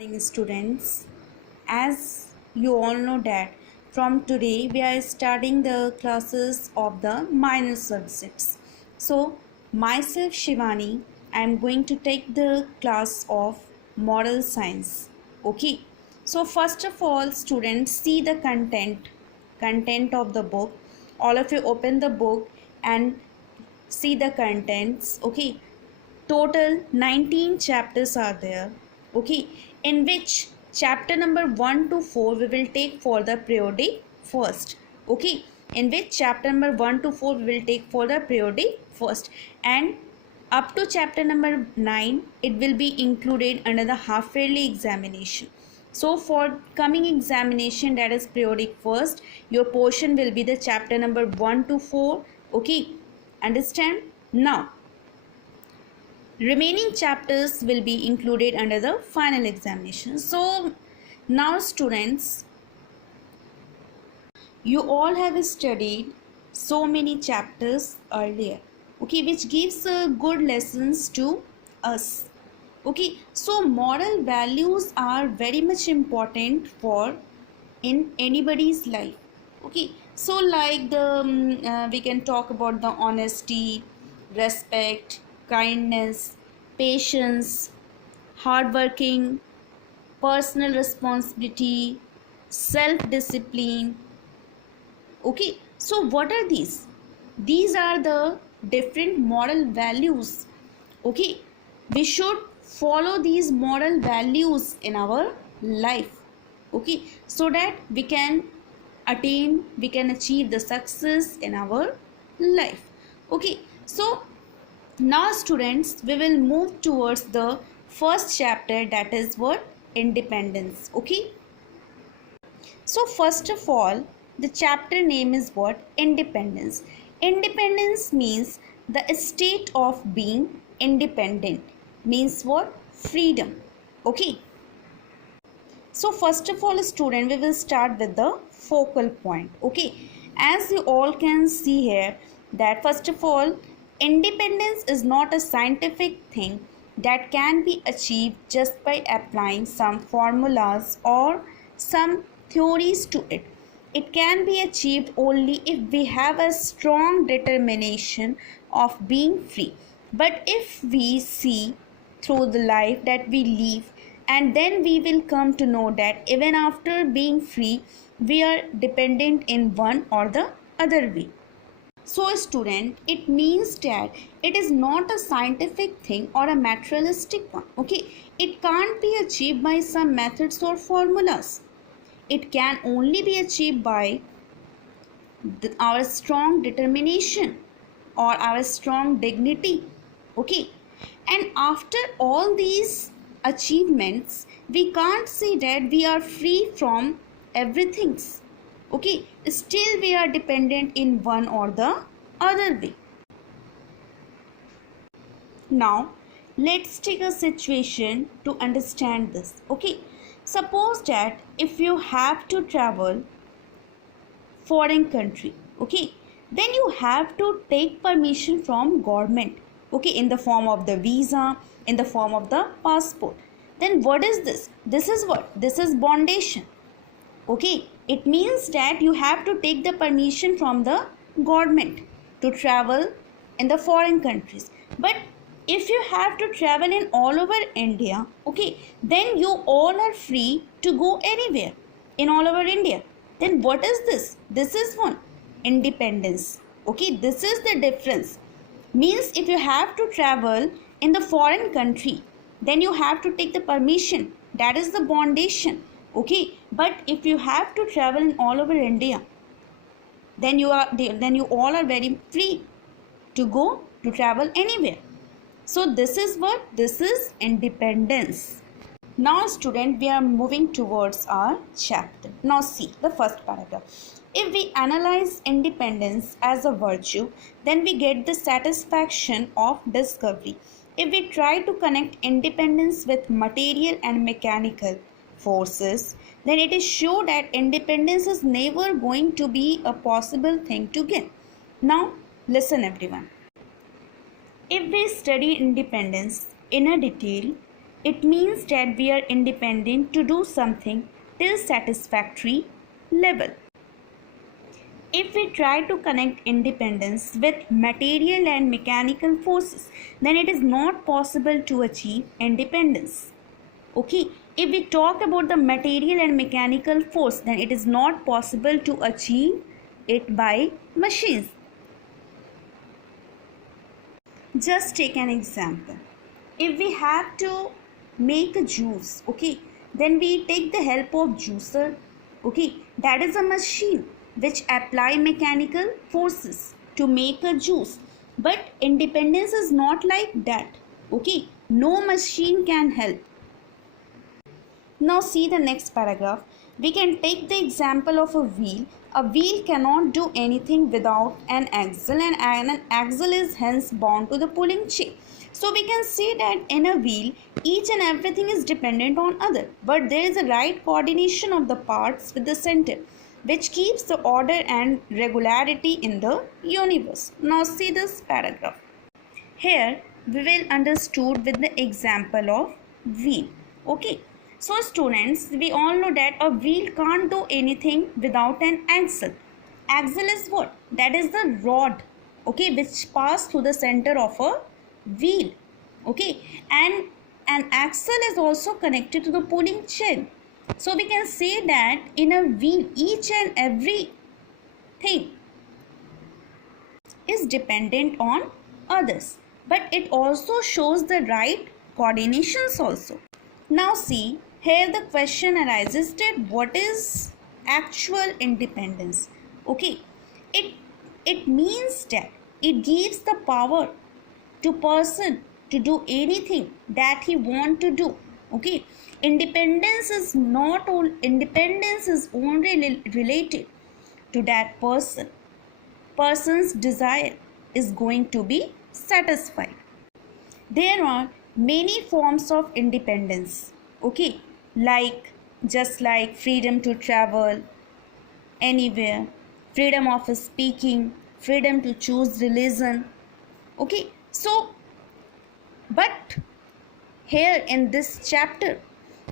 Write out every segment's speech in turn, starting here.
Morning students, as you all know that from today we are starting the classes of the minor subjects. So myself Shivani, I am going to take the class of moral science. Okay, so first of all students, see the content of the book. All of you open the book and see the contents. Okay, total 19 chapters are there, okay, in which chapter number 1 to 4 we will take for the periodic first, okay, in which chapter number 1 to 4 we will take for the periodic first, and up to chapter number 9 it will be included under the half yearly examination. So for coming examination, that is periodic first, your portion will be the chapter number 1 to 4, okay, understand. Now remaining chapters will be included under the final examination. So now students, you all have studied so many chapters earlier, okay, which gives good lessons to us, okay. So moral values are very much important for in anybody's life, okay. So like we can talk about the honesty, respect, kindness, patience, hardworking, personal responsibility, self discipline, okay. So what are these? These are the different moral values, okay. We should follow these moral values in our life, okay, so that we can achieve the success in our life, okay. So now students, we will move towards the first chapter, that is what? Independence, okay. So first of all, the chapter name is what? Independence. Independence means the state of being independent, means what? Freedom, okay. So first of all student, we will start with the focal point, okay. As you all can see here, that first of all, independence is not a scientific thing that can be achieved just by applying some formulas or some theories to it. It can be achieved only if we have a strong determination of being free. But if we see through the life that we live, and then we will come to know that even after being free, we are dependent in one or the other way. So student, it means that it is not a scientific thing or a materialistic one, okay. It can't be achieved by some methods or formulas. It can only be achieved by our strong determination or our strong dignity, okay. And after all these achievements, we can't say that we are free from everything, okay. Still we are dependent in one or the other way. Now let's take a situation to understand this, okay. Suppose that if you have to travel foreign country, okay, then you have to take permission from government, okay, in the form of the visa, in the form of the passport. Then what is this? This is what? This is bondation, okay. It means that you have to take the permission from the government to travel in the foreign countries. But if you have to travel in all over India, okay, then you all are free to go anywhere in all over India. Then what is this? This is one independence, okay. This is the difference. Means if you have to travel in the foreign country, then you have to take the permission. That is the bondation, okay. But if you have to travel in all over India, then you all are very free to go to travel anywhere. So this is what? This is independence. Now student, we are moving towards our chapter. Now see the first paragraph. If we analyze independence as a virtue, then we get the satisfaction of discovery. If we try to connect independence with material and mechanical forces, then it is sure that independence is never going to be a possible thing to get. Now listen everyone. If we study independence in a detail, It means that we are independent to do something till satisfactory level. If we try to connect independence with material and mechanical forces, then it is not possible to achieve independence. Okay, if we talk about the material and mechanical force, then it is not possible to achieve it by machines. Just take an example. If we have to make a juice, okay, then we take the help of juicer. Okay, that is a machine which apply mechanical forces to make a juice. But independence is not like that. Okay, no machine can help. Now see the next paragraph. We can take the example of a wheel. A wheel cannot do anything without an axle, and an axle is hence bound to the pulling chain. So we can say that in a wheel, each and everything is dependent on other, but there is a right coordination of the parts with the center, which keeps the order and regularity in the universe. Now see this paragraph. Here we will understood with the example of wheel. Okay. So students, we all know that a wheel can't do anything without an axle. Axle is what? That is the rod, okay, which pass through the center of a wheel. Okay, and an axle is also connected to the pulling chain. So we can say that in a wheel, each and every thing is dependent on others, but it also shows the right coordinations also. Now see, here the question arises that what is actual independence? Okay, it means that it gives the power to person to do anything that he want to do. Okay, independence is not all, independence is only related to that person's desire is going to be satisfied. There are many forms of independence, okay, like just like freedom to travel anywhere, freedom of speaking, freedom to choose religion. Okay, so but here in this chapter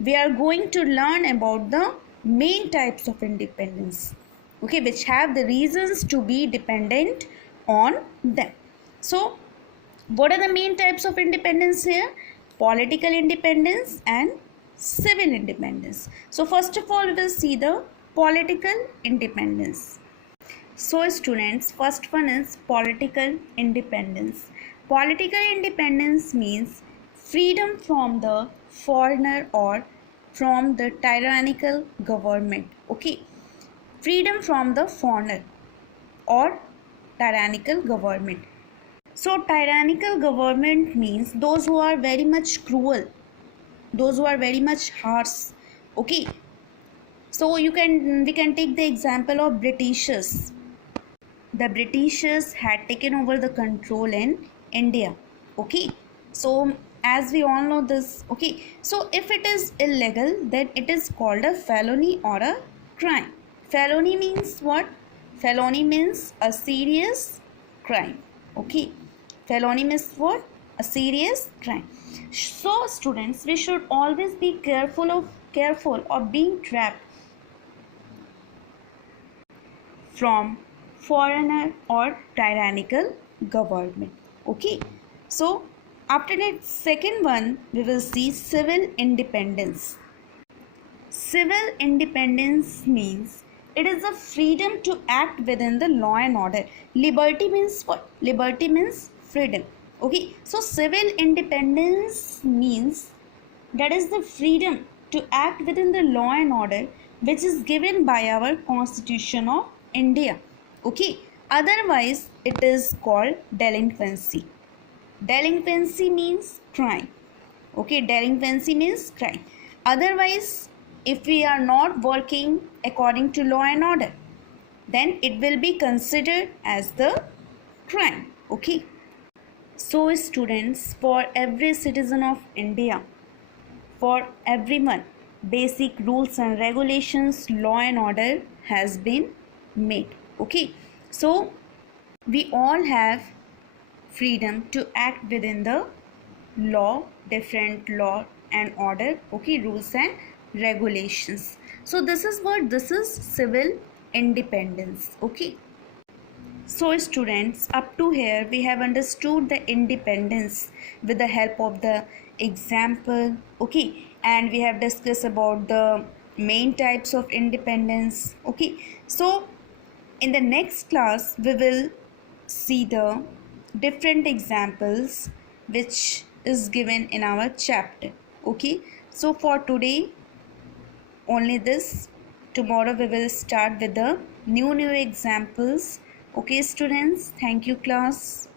we are going to learn about the main types of independence, okay, which have the reasons to be dependent on them. So what are the main types of independence here? Political independence and civil independence. So first of all, we will see the political independence. So students, first one is political independence. Political independence means freedom from the foreigner or from the tyrannical government. Okay, freedom from the foreigner or tyrannical government. So tyrannical government means those who are very much cruel, those who are very much harsh. Okay, so we can take the example of Britishers. The Britishers had taken over the control in India. Okay, so as we all know this, okay, so if it is illegal, then it is called a felony or a crime. Felony means what? Felony means a serious crime. Okay, felony means what? A serious crime. So students, we should always be careful of being trapped from foreigner or tyrannical government. Okay, so after that second one, we will see civil independence. Civil independence means it is the freedom to act within the law and order. Liberty means what? Liberty means freedom. Okay, so civil independence means that is the freedom to act within the law and order which is given by our Constitution of India. Okay, otherwise it is called delinquency. Delinquency means crime. Okay, delinquency means crime. Otherwise, if we are not working according to law and order, then it will be considered as the crime. Okay, so students, for every citizen of India, for everyone, basic rules and regulations, law and order has been made. Okay, so we all have freedom to act within the law, different law and order. Okay, rules and regulations. So this is what, this is civil independence. Okay, so students, up to here we have understood the independence with the help of the example. Okay, and we have discussed about the main types of independence. Okay, so in the next class we will see the different examples which is given in our chapter. Okay, so for today only this. Tomorrow we will start with the new examples. Okay students, thank you class.